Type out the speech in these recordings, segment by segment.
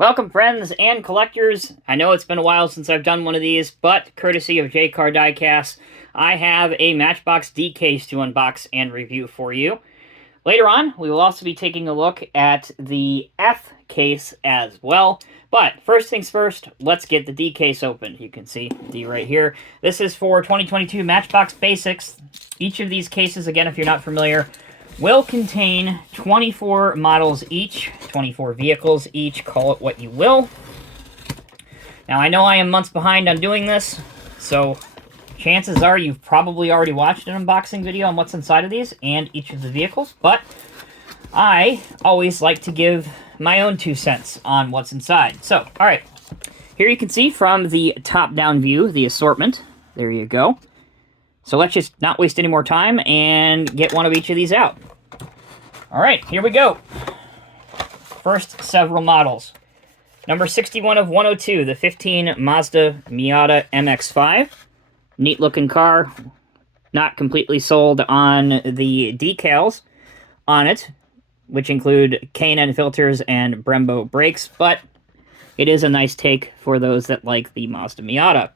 Welcome, friends and collectors. I know it's been a while since I've done one of these, but courtesy of J-Car Diecast, I have a Matchbox D case to unbox and review for you. Later on, we will also be taking a look at the F case as well. But first things first, let's get the D case open. You can see D right here. This is for 2022 Matchbox Basics. Each of these cases, again, if you're not familiar, will contain 24 models each, 24 vehicles each, call it what you will. Now, I know I am months behind on doing this, so chances are you've probably already watched an unboxing video on what's inside of these and each of the vehicles, but I always like to give my own 2 cents on what's inside. So, alright, here you can see from the top-down view, the assortment. There you go. So let's just not waste any more time and get one of each of these out. Alright, here we go. First, several models. Number 61 of 102, the 15 Mazda Miata MX-5. Neat looking car. Not completely sold on the decals on it, which include K&N filters and Brembo brakes, but it is a nice take for those that like the Mazda Miata.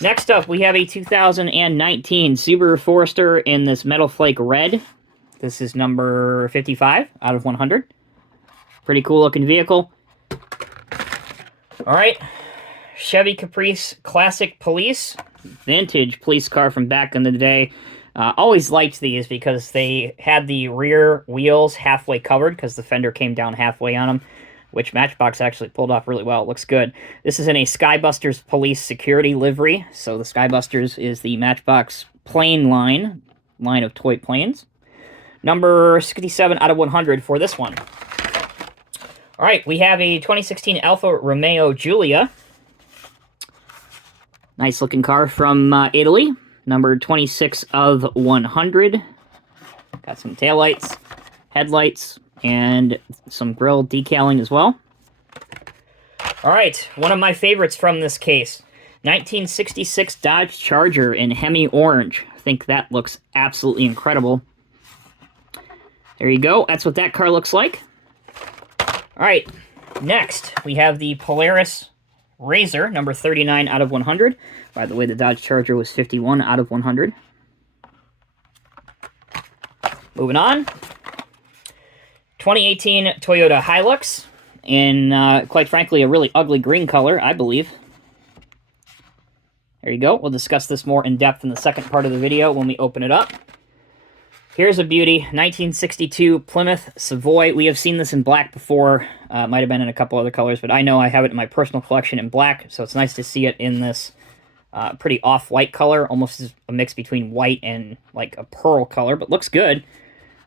Next up, we have a 2019 Subaru Forester in this Metal Flake Red. This is number 55 out of 100. Pretty cool looking vehicle. Alright, Chevy Caprice Classic Police. Vintage police car from back in the day. Always liked these because they had the rear wheels halfway covered because the fender came down halfway on them, which Matchbox actually pulled off really well. It looks good. This is in a Skybusters Police Security livery. So the Skybusters is the Matchbox plane line of toy planes. Number 67 out of 100 for this one. All right, we have a 2016 Alfa Romeo Giulia. Nice looking car from Italy. Number 26 of 100. Got some taillights, headlights, and some grille decaling as well. All right, one of my favorites from this case. 1966 Dodge Charger in Hemi Orange. I think that looks absolutely incredible. There you go. That's what that car looks like. All right, next we have the Polaris RZR, number 39 out of 100. By the way, the Dodge Charger was 51 out of 100. Moving on. 2018 Toyota Hilux in, quite frankly, a really ugly green color, I believe. There you go. We'll discuss this more in depth in the second part of the video when we open it up. Here's a beauty, 1962 Plymouth Savoy. We have seen this in black before. Might have been in a couple other colors, but I know I have it in my personal collection in black, so it's nice to see it in this pretty off-white color, almost a mix between white and like a pearl color, but looks good.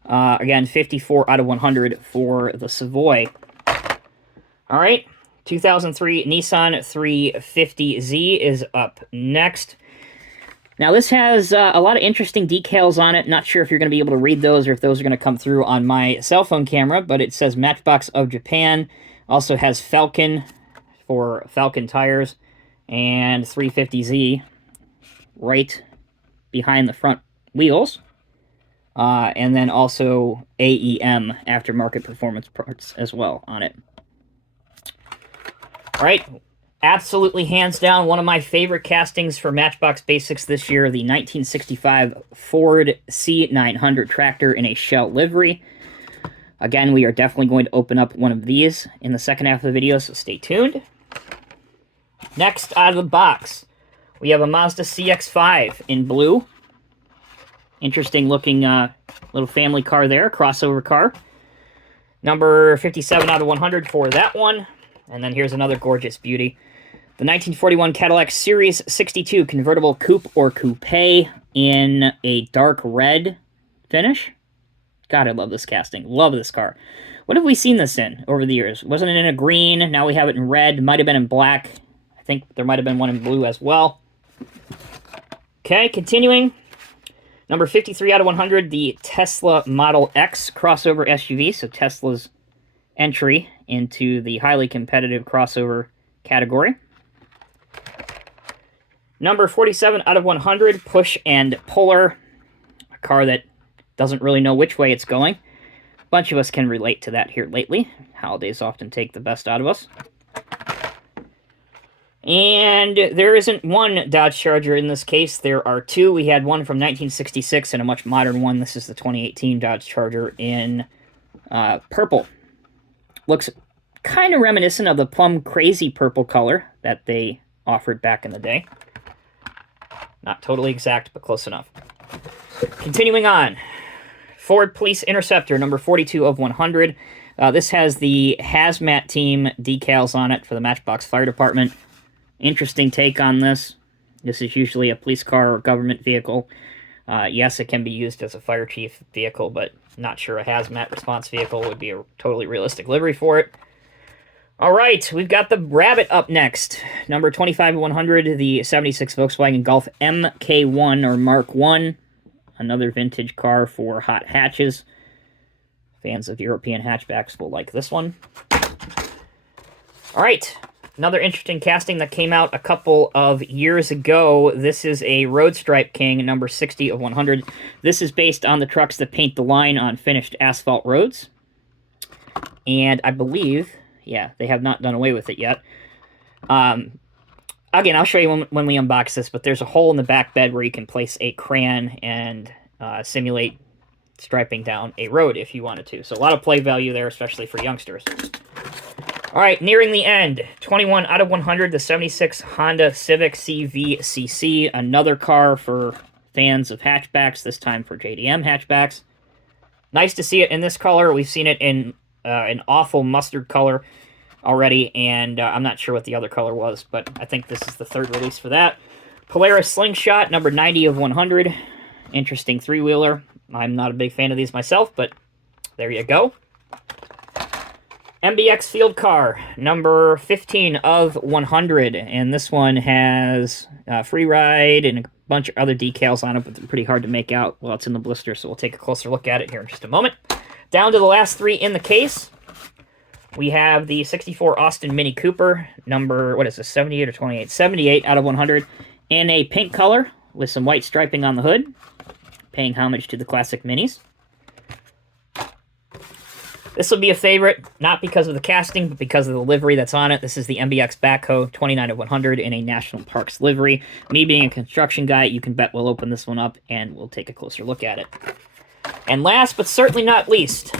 Again, 54 out of 100 for the Savoy. All right, 2003 Nissan 350Z is up next. Now, this has a lot of interesting decals on it. Not sure if you're going to be able to read those or if those are going to come through on my cell phone camera, but it says Matchbox of Japan. Also has Falcon for Falcon tires and 350Z right behind the front wheels. And then also AEM, Aftermarket Performance Parts, as well on it. All right. Absolutely, hands down, one of my favorite castings for Matchbox Basics this year, the 1965 Ford C900 tractor in a shell livery. Again, we are definitely going to open up one of these in the second half of the video, so stay tuned. Next, out of the box, we have a Mazda CX-5 in blue. Interesting looking little family car there, crossover car. Number 57 out of 100 for that one. And then here's another gorgeous beauty. The 1941 Cadillac Series 62 convertible coupe or coupe in a dark red finish. God, I love this casting. Love this car. What have we seen this in over the years? Wasn't it in a green? Now we have it in red. Might have been in black. I think there might have been one in blue as well. Okay, continuing. Number 53 out of 100, the Tesla Model X crossover SUV. So Tesla's entry into the highly competitive crossover category. Number 47 out of 100, Push and Puller. A car that doesn't really know which way it's going. A bunch of us can relate to that here lately. Holidays often take the best out of us. And there isn't one Dodge Charger in this case. There are two. We had one from 1966 and a much modern one. This is the 2018 Dodge Charger in purple. Looks kind of reminiscent of the plum crazy purple color that they offered back in the day. Not totally exact, but close enough. Continuing on. Ford Police Interceptor, number 42 of 100. This has the Hazmat Team decals on it for the Matchbox Fire Department. Interesting take on this. This is usually a police car or government vehicle. Yes, it can be used as a fire chief vehicle, but not sure a hazmat response vehicle would be a totally realistic livery for it. All right, we've got the Rabbit up next. Number 25-100, the 76 Volkswagen Golf MK1 or Mark 1. Another vintage car for hot hatches. Fans of European hatchbacks will like this one. All right. Another interesting casting that came out a couple of years ago. This is a Road Stripe King, number 60 of 100. This is based on the trucks that paint the line on finished asphalt roads. And I believe, yeah, they have not done away with it yet. Again, I'll show you when we unbox this, but there's a hole in the back bed where you can place a crayon and simulate striping down a road if you wanted to. So a lot of play value there, especially for youngsters. All right, nearing the end. 21 out of 100, the 76 Honda Civic CVCC. Another car for fans of hatchbacks, this time for JDM hatchbacks. Nice to see it in this color. We've seen it in an awful mustard color already, and I'm not sure what the other color was, but I think this is the third release for that. Polaris Slingshot, number 90 of 100. Interesting three-wheeler. I'm not a big fan of these myself, but there you go. MBX Field Car, number 15 of 100, and this one has free ride and a bunch of other decals on it, but they're pretty hard to make out while it's in the blister, so we'll take a closer look at it here in just a moment. Down to the last three in the case, we have the 64 Austin Mini Cooper, number, what is this, 78 or 28? 78 out of 100, in a pink color with some white striping on the hood, paying homage to the classic Minis. This will be a favorite, not because of the casting, but because of the livery that's on it. This is the MBX Backhoe, 29 of 100 in a National Parks livery. Me being a construction guy, you can bet we'll open this one up and we'll take a closer look at it. And last, but certainly not least,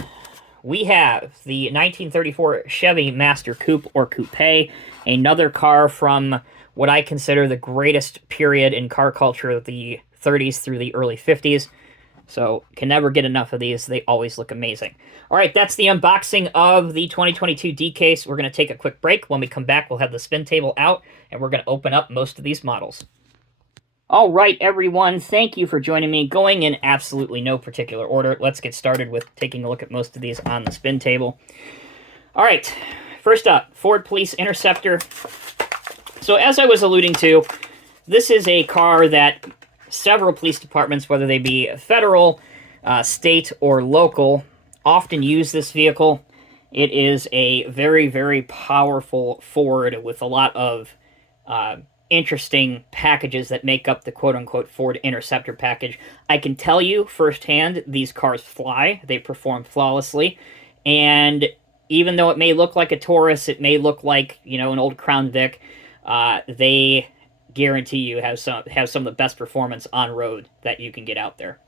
we have the 1934 Chevy Master Coupe or Coupe, another car from what I consider the greatest period in car culture, the 30s through the early 50s. So, can never get enough of these. They always look amazing. All right, that's the unboxing of the 2022 D-Case. We're going to take a quick break. When we come back, we'll have the spin table out, and we're going to open up most of these models. All right, everyone, thank you for joining me. Going in absolutely no particular order, let's get started with taking a look at most of these on the spin table. All right, first up, Ford Police Interceptor. So, as I was alluding to, this is a car that several police departments, whether they be federal, state, or local, often use this vehicle. It is a very, very powerful Ford with a lot of interesting packages that make up the quote-unquote Ford Interceptor package. I can tell you firsthand, these cars fly. They perform flawlessly. And even though it may look like a Taurus, it may look like, you know, an old Crown Vic, they guarantee you have some of the best performance on road that you can get out there.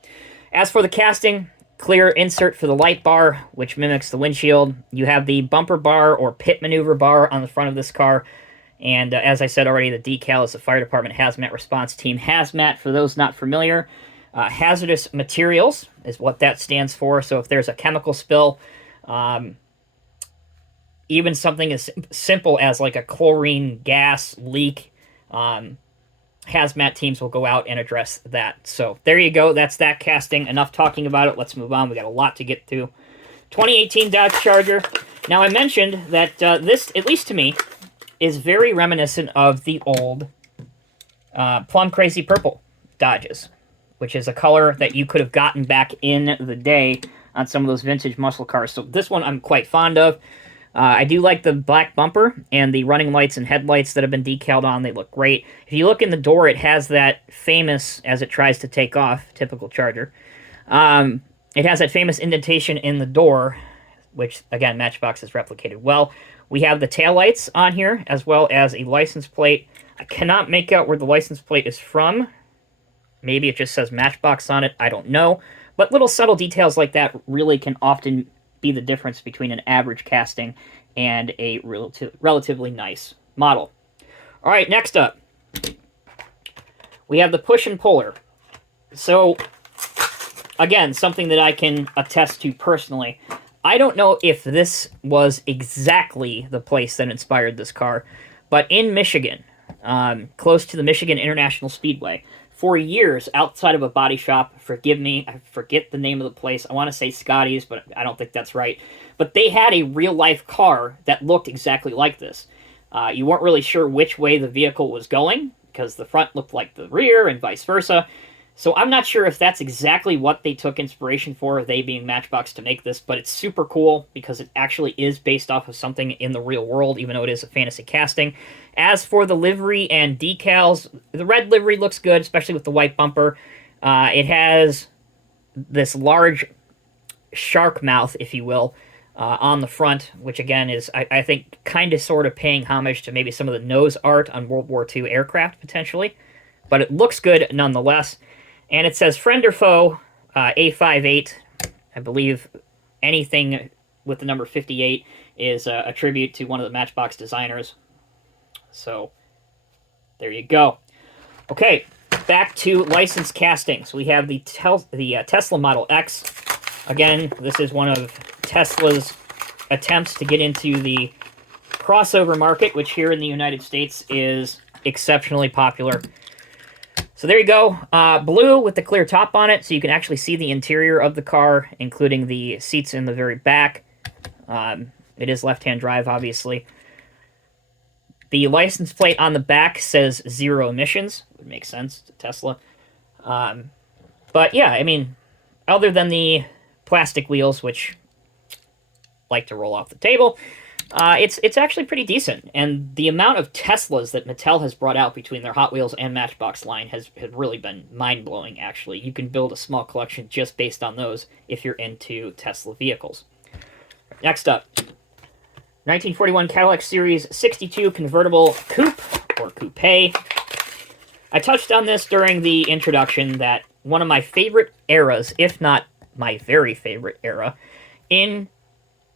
As for the casting, clear insert for the light bar, which mimics the windshield. You have the bumper bar or pit maneuver bar on the front of this car. And as I said already, the decal is the Fire Department Hazmat Response Team. Hazmat, for those not familiar, hazardous materials is what that stands for. So if there's a chemical spill, even something as simple as like a chlorine gas leak, hazmat teams will go out and address that. So there you go. That's that casting. Enough talking about it. Let's move on. We got a lot to get to. 2018 Dodge Charger. Now, I mentioned that this, at least to me, is very reminiscent of the old Plum Crazy Purple Dodges, which is a color that you could have gotten back in the day on some of those vintage muscle cars. So this one I'm quite fond of. I do like the black bumper and the running lights and headlights that have been decaled on. They look great. If you look in the door, it has that famous, as it tries to take off, typical Charger. It has that famous indentation in the door, which, again, Matchbox has replicated well. We have the taillights on here, as well as a license plate. I cannot make out where the license plate is from. Maybe it just says Matchbox on it. I don't know. But little subtle details like that really can often be the difference between an average casting and a relatively nice model. All right, next up, we have the push and puller. So, again, something that I can attest to personally. I don't know if this was exactly the place that inspired this car, but in Michigan, close to the Michigan International Speedway, for years outside of a body shop, forgive me, I forget the name of the place. I want to say Scotty's, but I don't think that's right. But they had a real-life car that looked exactly like this. You weren't really sure which way the vehicle was going, because the front looked like the rear and vice versa. So I'm not sure if that's exactly what they took inspiration for, they being Matchbox, to make this, but it's super cool because it actually is based off of something in the real world, even though it is a fantasy casting. As for the livery and decals, the red livery looks good, especially with the white bumper. It has this large shark mouth, if you will, on the front, which again is, I think, kind of sort of paying homage to maybe some of the nose art on World War II aircraft, potentially. But it looks good nonetheless. And it says friend or foe, A58. I believe anything with the number 58 is a tribute to one of the Matchbox designers. So, there you go. Okay, back to licensed castings. We have the Tesla Model X. Again, this is one of Tesla's attempts to get into the crossover market, which here in the United States is exceptionally popular. So there you go, blue with the clear top on it, so you can actually see the interior of the car, including the seats in the very back. It is left-hand drive, obviously. The license plate on the back says 0 emissions. Would make sense to Tesla. But yeah, I mean, other than the plastic wheels, which like to roll off the table, it's actually pretty decent, and the amount of Teslas that Mattel has brought out between their Hot Wheels and Matchbox line has really been mind-blowing, actually. You can build a small collection just based on those if you're into Tesla vehicles. Next up, 1941 Cadillac Series 62 Convertible Coupe, or Coupe. I touched on this during the introduction that one of my favorite eras, if not my very favorite era, in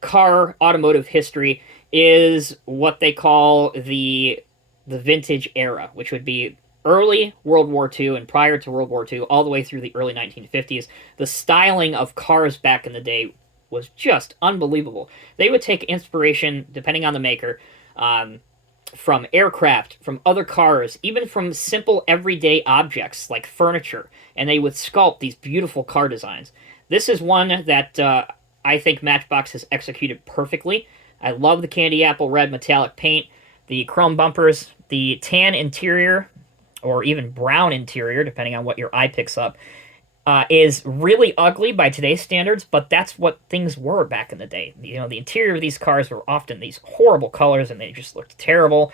car automotive history is what they call the vintage era, which would be early World War II and prior to World War II, all the way through the early 1950s. The styling of cars back in the day was just unbelievable. They would take inspiration, depending on the maker, from aircraft, from other cars, even from simple everyday objects like furniture, and they would sculpt these beautiful car designs. This is one that I think Matchbox has executed perfectly. I love the candy apple red metallic paint, the chrome bumpers, the tan interior, or even brown interior, depending on what your eye picks up, is really ugly by today's standards, but that's what things were back in the day. You know, the interior of these cars were often these horrible colors, and they just looked terrible,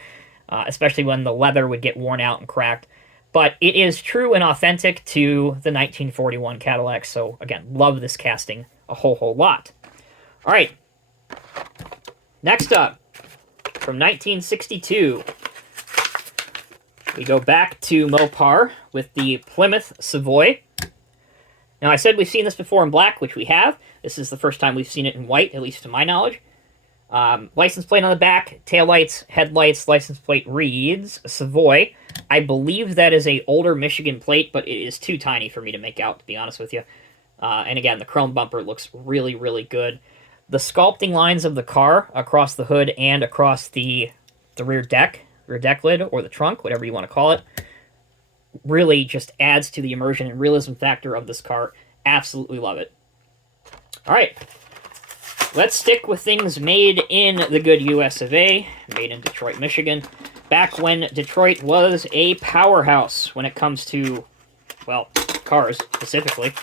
especially when the leather would get worn out and cracked. But it is true and authentic to the 1941 Cadillac, so again, love this casting a whole lot. All right, next up, from 1962, we go back to Mopar with the Plymouth Savoy. Now, I said we've seen this before in black, which we have. This is the first time we've seen it in white, at least to my knowledge. License plate on the back, taillights, headlights, license plate reads Savoy. I believe that is a older Michigan plate, but it is too tiny for me to make out, to be honest with you. And again, the chrome bumper looks really, really good. The sculpting lines of the car across the hood and across the rear deck lid, or the trunk, whatever you want to call it, really just adds to the immersion and realism factor of this car. Absolutely love it. All right, let's stick with things made in the good US of A, made in Detroit, Michigan, back when Detroit was a powerhouse when it comes to, well, cars specifically.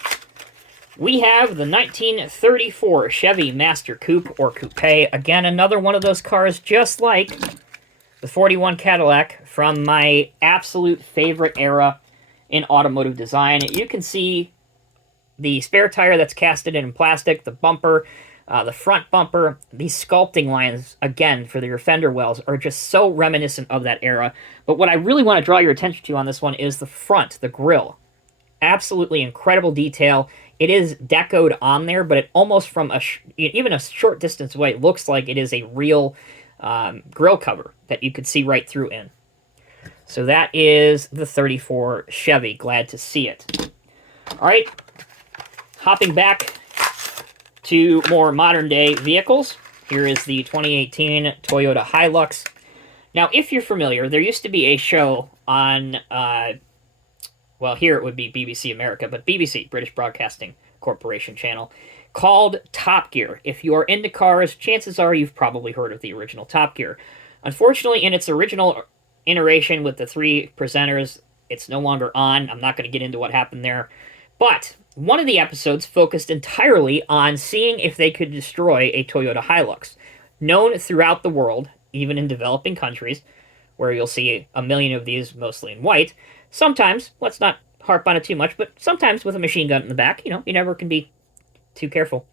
We have the 1934 Chevy Master Coupe, or Coupe. Again, another one of those cars just like the 41 Cadillac from my absolute favorite era in automotive design. You can see the spare tire that's casted in plastic, the bumper, The front bumper, these sculpting lines, again, for your fender wells, are just so reminiscent of that era. But what I really want to draw your attention to on this one is the front, the grille. Absolutely incredible detail. It is decoed on there, but it almost from even a short distance away, it looks like it is a real grille cover that you could see right through in. So that is the 34 Chevy. Glad to see it. All right, hopping back to more modern day vehicles. Here is the 2018 Toyota Hilux. Now, if you're familiar, there used to be a show on, well, here it would be BBC America, but BBC, British Broadcasting Corporation channel, called Top Gear. If you are into cars, chances are you've probably heard of the original Top Gear. Unfortunately, in its original iteration with the 3 presenters, it's no longer on. I'm not going to get into what happened there. But one of the episodes focused entirely on seeing if they could destroy a Toyota Hilux, known throughout the world, even in developing countries, where you'll see a million of these, mostly in white. Sometimes, let's not harp on it too much, but sometimes with a machine gun in the back. You know, you never can be too careful.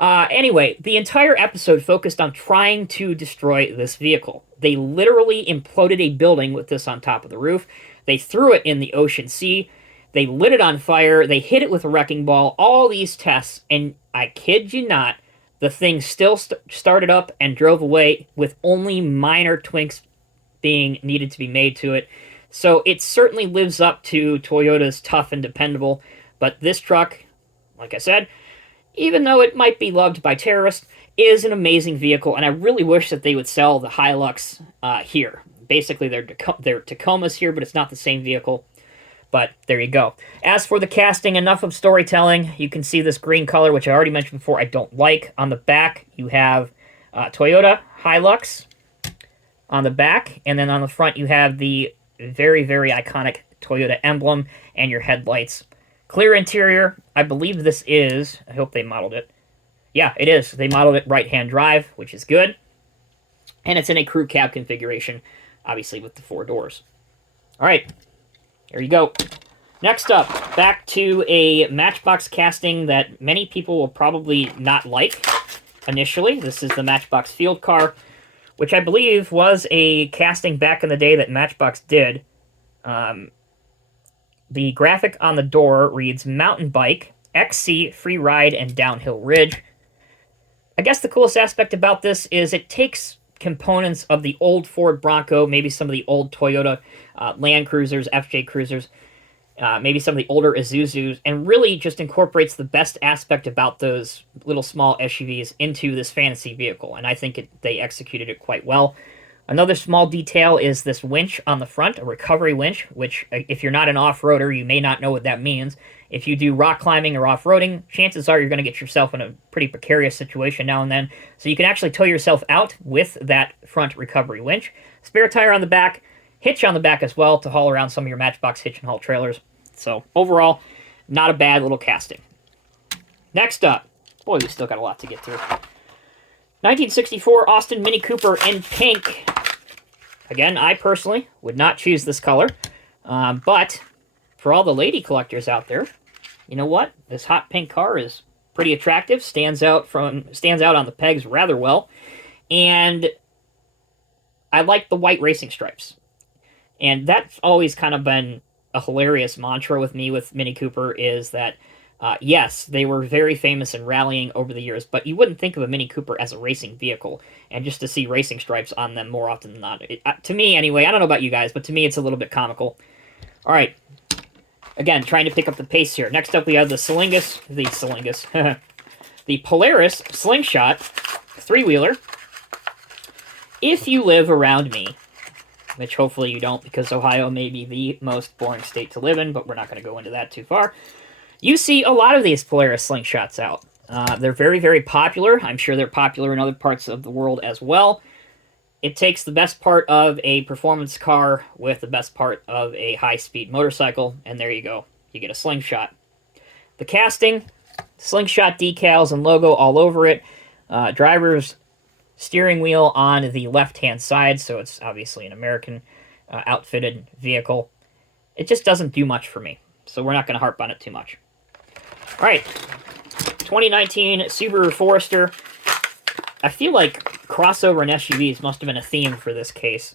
Anyway, the entire episode focused on trying to destroy this vehicle. They literally imploded a building with this on top of the roof. They threw it in the ocean sea. They lit it on fire. They hit it with a wrecking ball. All these tests, and I kid you not, the thing still started up and drove away with only minor tweaks being needed to be made to it. So it certainly lives up to Toyota's tough and dependable. But this truck, like I said, even though it might be loved by terrorists, is an amazing vehicle, and I really wish that they would sell the Hilux here. Basically, they're Tacomas here, but it's not the same vehicle. But there you go. As for the casting, enough of storytelling. You can see this green color, which I already mentioned before, I don't like. On the back, you have Toyota Hilux on the back, and then on the front, you have the very, very iconic Toyota emblem and your headlights. Clear interior. I believe this is, I hope they modeled it. Yeah, it is. They modeled it right-hand drive, which is good. And it's in a crew cab configuration, obviously with the 4 doors. All right, there you go. Next up, back to a Matchbox casting that many people will probably not like initially. This is the Matchbox Field Car, which I believe was a casting back in the day that Matchbox did. The graphic on the door reads Mountain Bike, XC, Free Ride, and Downhill Ridge. I guess the coolest aspect about this is it takes components of the old Ford Bronco, maybe some of the old Toyota Land Cruisers, FJ Cruisers, maybe some of the older Isuzus, and really just incorporates the best aspect about those little small SUVs into this fantasy vehicle, and I think they executed it quite well. Another small detail is this winch on the front, a recovery winch, which if you're not an off-roader, you may not know what that means. If you do rock climbing or off-roading, chances are you're going to get yourself in a pretty precarious situation now and then. So you can actually tow yourself out with that front recovery winch. Spare tire on the back, hitch on the back as well to haul around some of your Matchbox hitch and haul trailers. So overall, not a bad little casting. Next up, boy, we still got a lot to get through. 1964 Austin Mini Cooper in pink. Again, I personally would not choose this color, but for all the lady collectors out there, you know what? This hot pink car is pretty attractive. Stands out on the pegs rather well, and I like the white racing stripes. And that's always kind of been a hilarious mantra with me with Mini Cooper is that yes, they were very famous in rallying over the years, but you wouldn't think of a Mini Cooper as a racing vehicle, and just to see racing stripes on them more often than not. To me, anyway, I don't know about you guys, but to me it's a little bit comical. All right, again, trying to pick up the pace here. Next up we have the the Polaris Slingshot 3-wheeler. If you live around me, which hopefully you don't because Ohio may be the most boring state to live in, but we're not going to go into that too far. You see a lot of these Polaris Slingshots out. They're very, very popular. I'm sure they're popular in other parts of the world as well. It takes the best part of a performance car with the best part of a high-speed motorcycle, and there you go. You get a Slingshot. The casting, Slingshot decals and logo all over it. Driver's steering wheel on the left-hand side, so it's obviously an American outfitted vehicle. It just doesn't do much for me, so we're not going to harp on it too much. All right, 2019 Subaru Forester. I feel like crossover and SUVs must have been a theme for this case.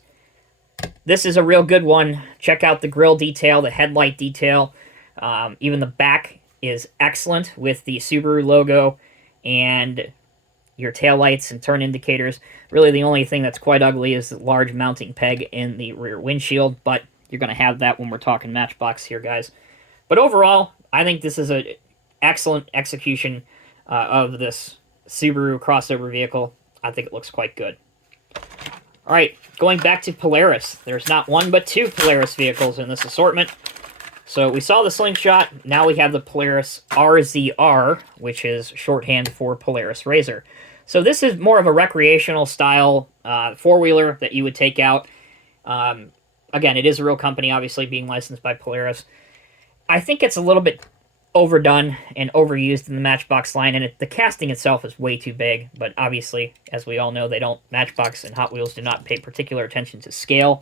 This is a real good one. Check out the grille detail, the headlight detail. Even the back is excellent with the Subaru logo and your taillights and turn indicators. Really, the only thing that's quite ugly is the large mounting peg in the rear windshield, but you're going to have that when we're talking Matchbox here, guys. But overall, I think this is an excellent execution of this Subaru crossover vehicle. I think it looks quite good. All right, going back to Polaris. There's not one but two Polaris vehicles in this assortment. So we saw the Slingshot. Now we have the Polaris RZR, which is shorthand for Polaris RZR. So this is more of a recreational style four-wheeler that you would take out. Again, it is a real company, obviously being licensed by Polaris. I think it's a little bit overdone and overused in the Matchbox line, and the casting itself is way too big, but obviously, as we all know, Matchbox and Hot Wheels do not pay particular attention to scale.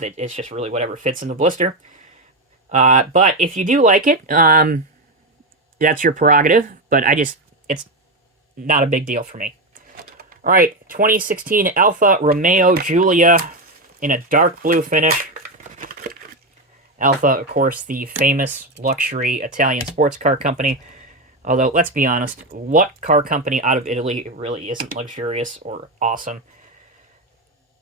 It's just really whatever fits in the blister. But if you do like it, that's your prerogative, but it's not a big deal for me. All right, 2016 Alfa Romeo Giulia in a dark blue finish. Alfa, of course, the famous luxury Italian sports car company. Although, let's be honest, what car company out of Italy really isn't luxurious or awesome?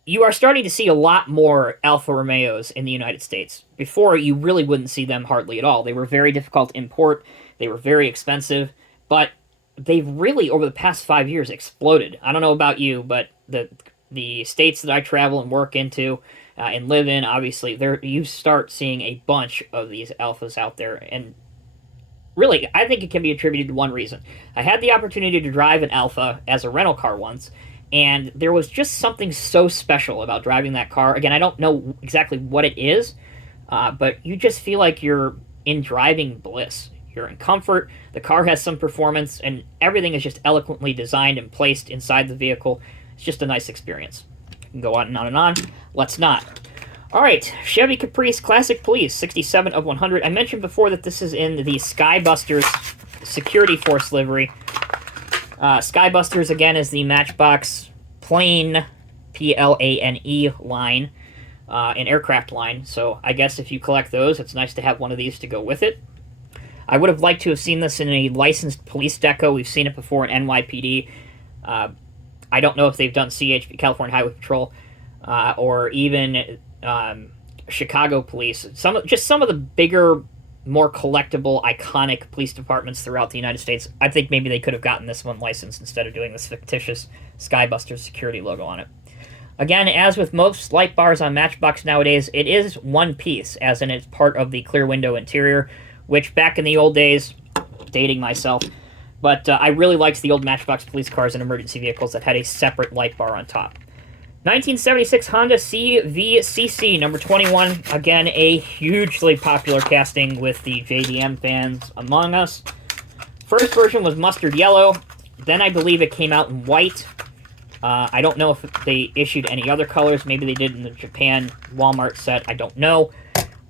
You are starting to see a lot more Alfa Romeos in the United States. Before, you really wouldn't see them hardly at all. They were very difficult to import. They were very expensive. But they've really, over the past 5 years, exploded. I don't know about you, but the states that I travel and work into and live in, obviously, you start seeing a bunch of these Alfas out there. And really, I think it can be attributed to one reason. I had the opportunity to drive an Alfa as a rental car once, and there was just something so special about driving that car. Again, I don't know exactly what it is, but you just feel like you're in driving bliss. You're in comfort, the car has some performance, and everything is just eloquently designed and placed inside the vehicle. It's just a nice experience. You can go on and on and on. Let's not. All right, Chevy Caprice Classic Police, 67 of 100. I mentioned before that this is in the Skybusters Security Force livery. Skybusters, again, is the Matchbox Plane, Plane line, an aircraft line. So I guess if you collect those, it's nice to have one of these to go with it. I would have liked to have seen this in a licensed police deco. We've seen it before in NYPD. I don't know if they've done CHP, California Highway Patrol, or even Chicago Police. Some of the bigger, more collectible, iconic police departments throughout the United States. I think maybe they could have gotten this one licensed instead of doing this fictitious Skybusters security logo on it. Again, as with most light bars on Matchbox nowadays, it is one piece, as in it's part of the clear window interior, which back in the old days, dating myself, but I really liked the old Matchbox police cars and emergency vehicles that had a separate light bar on top. 1976 Honda CVCC, number 21. Again, a hugely popular casting with the JDM fans among us. First version was mustard yellow. Then I believe it came out in white. I don't know if they issued any other colors. Maybe they did in the Japan Walmart set. I don't know.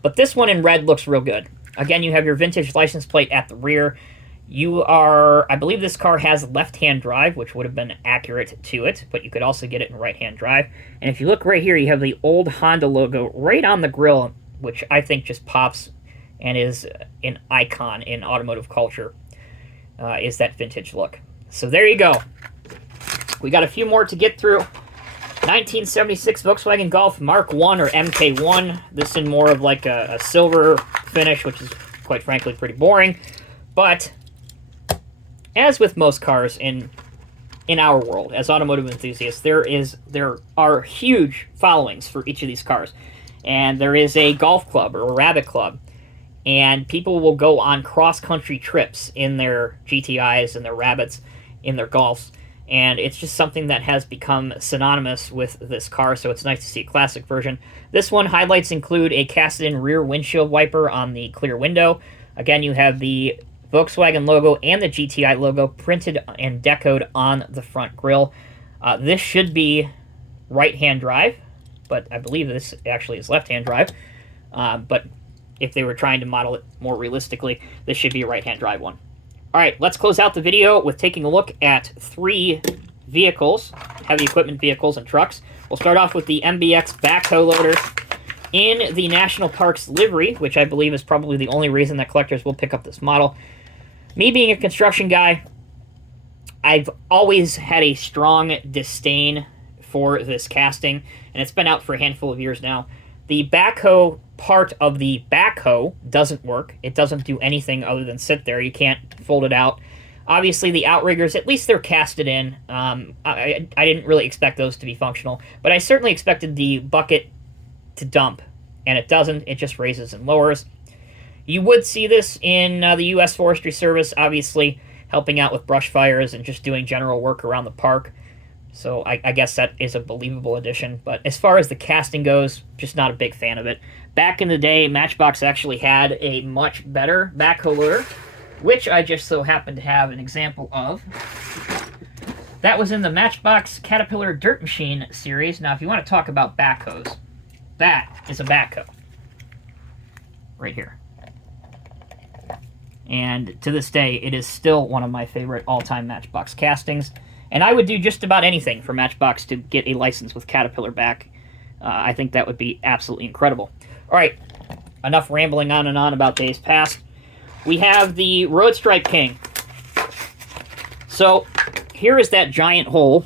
But this one in red looks real good. Again, you have your vintage license plate at the rear. I believe this car has left-hand drive, which would have been accurate to it, but you could also get it in right-hand drive. And if you look right here, you have the old Honda logo right on the grille, which I think just pops and is an icon in automotive culture, is that vintage look. So there you go. We got a few more to get through. 1976 Volkswagen Golf Mark I or MK1. This in more of like a silver finish, which is quite frankly pretty boring. But as with most cars in our world, as automotive enthusiasts, there are huge followings for each of these cars. And there is a golf club or a rabbit club. And people will go on cross-country trips in their GTIs and their rabbits, in their Golfs. And it's just something that has become synonymous with this car, so it's nice to see a classic version. This one, highlights include a cast-in rear windshield wiper on the clear window. Again, you have the Volkswagen logo and the GTI logo printed and decoed on the front grille. This should be right-hand drive, but I believe this actually is left-hand drive. But if they were trying to model it more realistically, this should be a right-hand drive one. All right, let's close out the video with taking a look at 3 vehicles, heavy equipment vehicles and trucks. We'll start off with the MBX backhoe loader in the National Parks livery, which I believe is probably the only reason that collectors will pick up this model. Me being a construction guy, I've always had a strong disdain for this casting, and it's been out for a handful of years now. The backhoe part of the backhoe doesn't work. It doesn't do anything other than sit there. You can't fold it out. Obviously, the outriggers, at least they're casted in. I didn't really expect those to be functional, but I certainly expected the bucket to dump, and it doesn't. It just raises and lowers. You would see this in the U.S. Forestry Service, obviously helping out with brush fires and just doing general work around the park. So I guess that is a believable addition. But as far as the casting goes, just not a big fan of it. Back in the day, Matchbox actually had a much better backhoe loader, which I just so happen to have an example of. That was in the Matchbox Caterpillar Dirt Machine series. Now, if you want to talk about backhoes, that is a backhoe. Right here. And to this day, it is still one of my favorite all-time Matchbox castings. And I would do just about anything for Matchbox to get a license with Caterpillar back. I think that would be absolutely incredible. All right, enough rambling on and on about days past. We have the Road Stripe King. So here is that giant hole.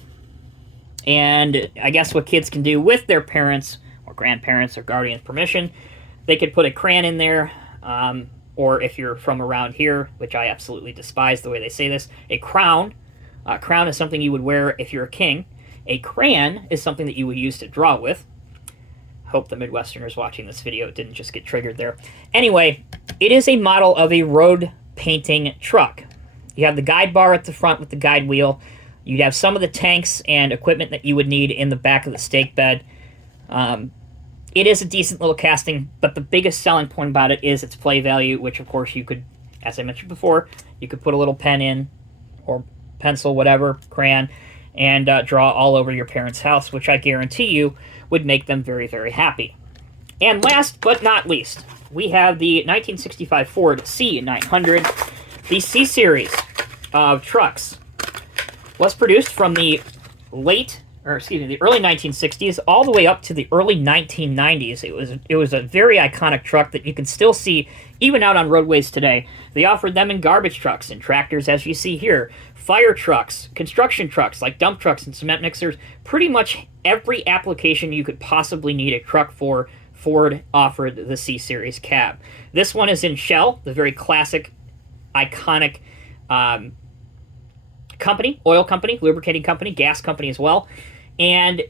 And I guess what kids can do with their parents or grandparents or guardians' permission, they could put a crayon in there. Or if you're from around here, which I absolutely despise the way they say this, a crown. A crown is something you would wear if you're a king. A crayon is something that you would use to draw with. Hope the Midwesterners watching this video didn't just get triggered there. Anyway, it is a model of a road painting truck. You have the guide bar at the front with the guide wheel. You'd have some of the tanks and equipment that you would need in the back of the stake bed. It is a decent little casting, but the biggest selling point about it is its play value, which of course you could, as I mentioned before, you could put a little pen in, or pencil, whatever, crayon, and draw all over your parents' house, which I guarantee you would make them very, very happy. And last but not least, we have the 1965 Ford C900. The C-Series of trucks was produced from the the early 1960s all the way up to the early 1990s. It was a very iconic truck that you can still see even out on roadways today. They offered them in garbage trucks and tractors, as you see here, fire trucks, construction trucks like dump trucks and cement mixers. Pretty much every application you could possibly need a truck for, Ford offered the C-Series cab. This one is in shell, the very classic, iconic company, oil company, lubricating company, gas company as well. And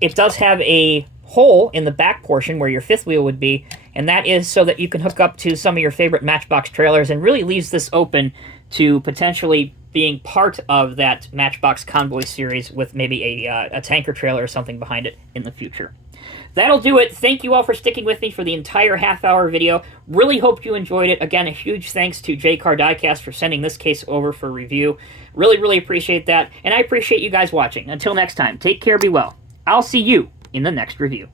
it does have a hole in the back portion where your fifth wheel would be, and that is so that you can hook up to some of your favorite Matchbox trailers, and really leaves this open to potentially being part of that Matchbox Convoy series with maybe a tanker trailer or something behind it in the future. That'll do it. Thank you all for sticking with me for the entire half-hour video. Really hope you enjoyed it. Again, a huge thanks to J-Car Diecast for sending this case over for review. Really, really appreciate that, and I appreciate you guys watching. Until next time, take care, be well. I'll see you in the next review.